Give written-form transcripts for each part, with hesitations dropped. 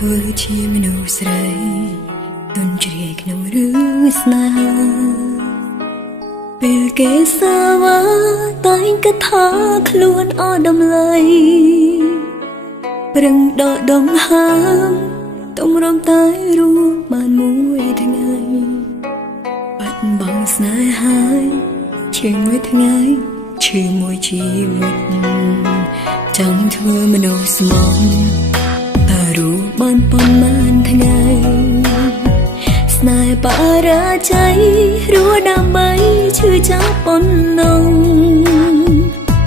ធ្វើជាមនុស្សស្រីទន់ជ្រាយក្នុងរឿងស្នេហាពេលគេសាវាតែងគិតថាខ្លួនអស់តម្លៃប្រឹងដកដង្ហើមទុំរំតែរួមបានមួយថ្ងៃបាត់បង់ស្នេហាឈឺមួយថ្ងៃឈឺមួយជីវិតចង់ធ្វើមនុស្សស្មោះតែรู้បានប៉ុន្មានថ្ងៃស្នេហ៍បរាជ័យរួដើម្បីឈឺចាប់ប៉ុណ្ណឹង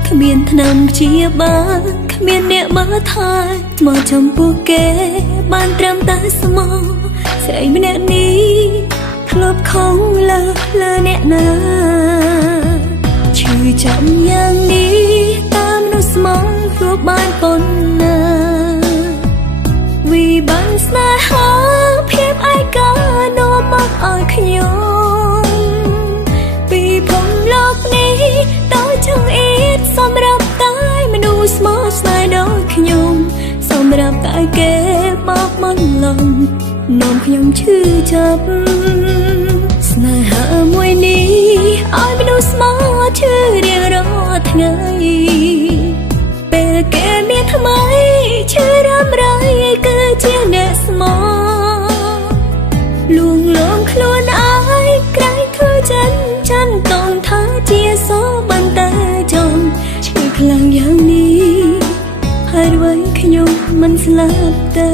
គ្មានថ្នាំព្យាបាលគ្មានអ្នកមើលថែមកចំពោះគេបានត្រឹមតែស្មោះស្រីម្នាក់នេះធ្លាប់ខំលើអ្នកណាឈឺចាំយ៉ាងនេះតាមនោះស្មោះរួចបានប៉ុណ្ណាវិបានស្នេហាភាពឯកានាំមកឲ្យខ្ញុំពីភពលោកនេះដល់ចង្អៀតសម្រាប់តែមនុស្សស្មោះស្នេហ៍ដូចខ្ញុំសម្រាប់តែគេបោកបន្លំនាំខ្ញុំឈឺចាប់ស្នេហាមួយនេះឲ្យមនុស្សស្មោះឈឺរៀងរាល់ថ្ងៃពេលគេមានថ្មីឈឺរ៉ាំរ៉ៃគឺជាអ្នកស្មោះលួងលោមខ្លួនឯងក្រែងធ្វើចិនតងថាជាសបានតែចង់ឈឺខ្លាំងយ៉ាងនេះហើយអ្វីខ្ញុំមិនស្លាប់ទេ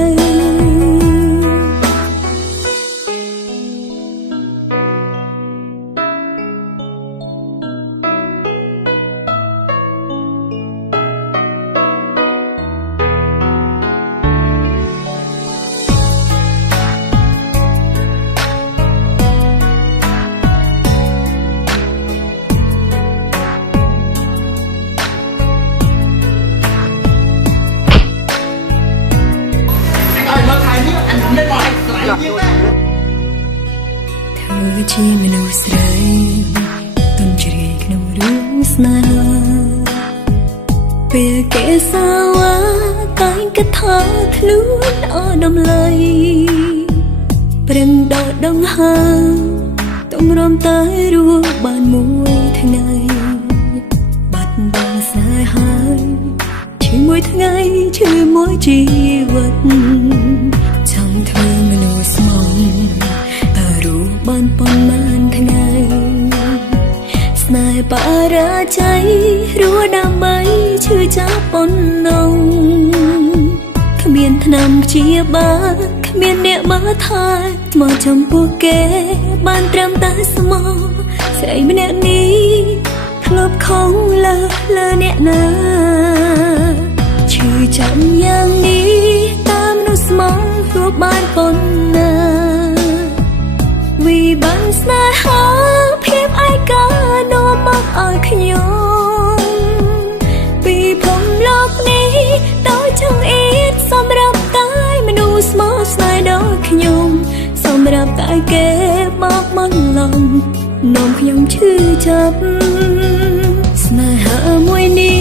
ធ្វើជាមនុស្សស្រីទន់ជ្រាយក្នុងរឿងស្នេហាពេលគេសាវាតែងគិតថាខ្លួនអស់តម្លៃប្រឹងដកដង្ហើមទុំរំតែរួចបានមួយថ្ងៃបាត់បង់ស្នេហាឈឺមួយថ្ងៃឈឺមួយជីវិតចង់ធ្វើមនុស្សស្មោះតែรู้បានប៉ុន្មានថ្ងៃស្នេហ៍បរាជ័យរួដើម្បីឈឺចាប់ប៉ុណ្ណឹងគ្មានថ្នាំព្យាបាលគ្មានអ្នកមើលថែមកចំពោះគេបានត្រឹមតែស្មោះស្រីម្នាក់នេះធ្លាប់ខំលើអ្នកណាឈឺចាំយ៉ាងនេះតាមនោះស្មោះរួចបានប៉ុណ្ណាវិបានស្នេហាភាពឯកានាំមកឲ្យខ្ញុំពីភពលោកនេះដល់ចង្អៀតសម្រាប់តែមនុស្សស្មោះស្នេហ៍ដូចខ្ញុំសម្រាប់តែគេបោកបន្លំនាំខ្ញុំឈឺចាប់ស្នេហាមួយនេះ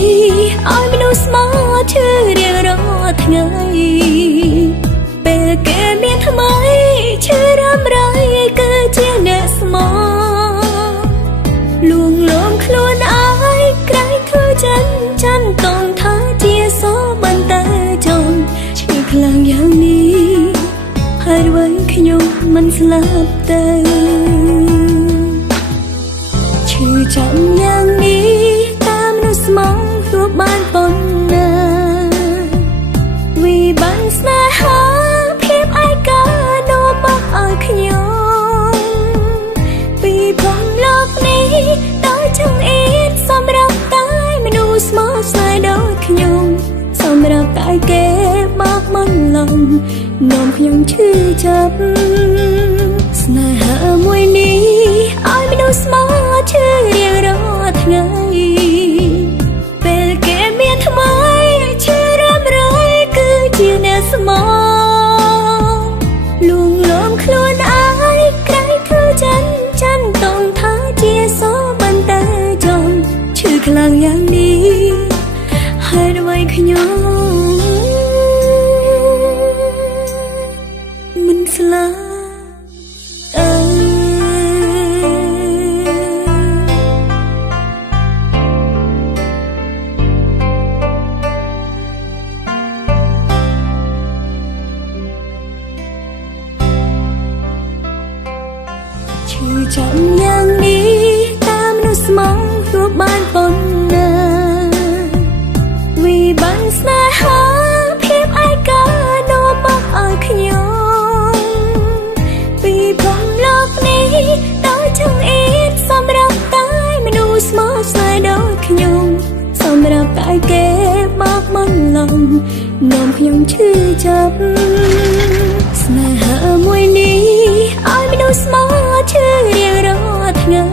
ឲ្យមនុស្សស្មោះឈឺរៀងរាល់ថ្ងៃពេលគេមានថ្មីឈឺរ៉ាំរ៉ៃគឺជាអ្នកស្មោះលួងលោមខ្លួនឯងក្រែងធ្វើចិនតងថាជាសបានតែចង់ឈឺខ្លាំងយ៉ាងនេះហើយអ្វីខ្ញុំមិនស្លាប់ទេឈឺចាំយ៉ាងនេះតាមនោះស្មោះរួចបានប៉ុណ្ណាវិបានស្នេហាភាពឯកានាំមកឲ្យខ្ញុំពីភពលោកនេះដល់ចង្អៀតសម្រាប់តែមនុស្សស្មោះស្នេហ៍ដូចខ្ញុំសម្រាប់តែគេបោកបន្លំនាំខ្ញុំឈឺចាប់ស្នេហាមួយនេះឲ្យមនុស្សស្មោះឈឺរៀងរាល់ថ្ងៃពេលគេមានថ្មីឈឺរ៉ាំរ៉ៃគឺជាអ្នកស្មោះលួងលោមខ្លួនឯងក្រែងធ្វើចិនតងថាជាសបានតែចង់ឈឺខ្លាំងយ៉ាងនេះហើយអ្វីខ្ញុំ គេបោកមិនឡងនាំខ្ញុំឈឺចាប់ស្នេហាមួយនេះឲ្យមនុស្សស្មោះឈឺរៀងរាល់ថ្ងៃ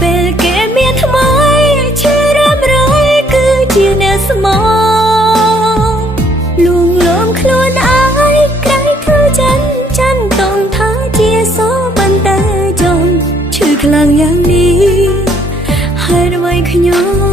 ពេលគេមានថ្មីឈឺរ៉ាំរយគឺជាអ្នកស្មោះលួងលោមខ្លួនឯងក្រៃគឺចិនតងថាជាសោបន្តែចង់ឈឺខ្លាំងយ៉ាងនេះហើយអ្វីខ្ញុំ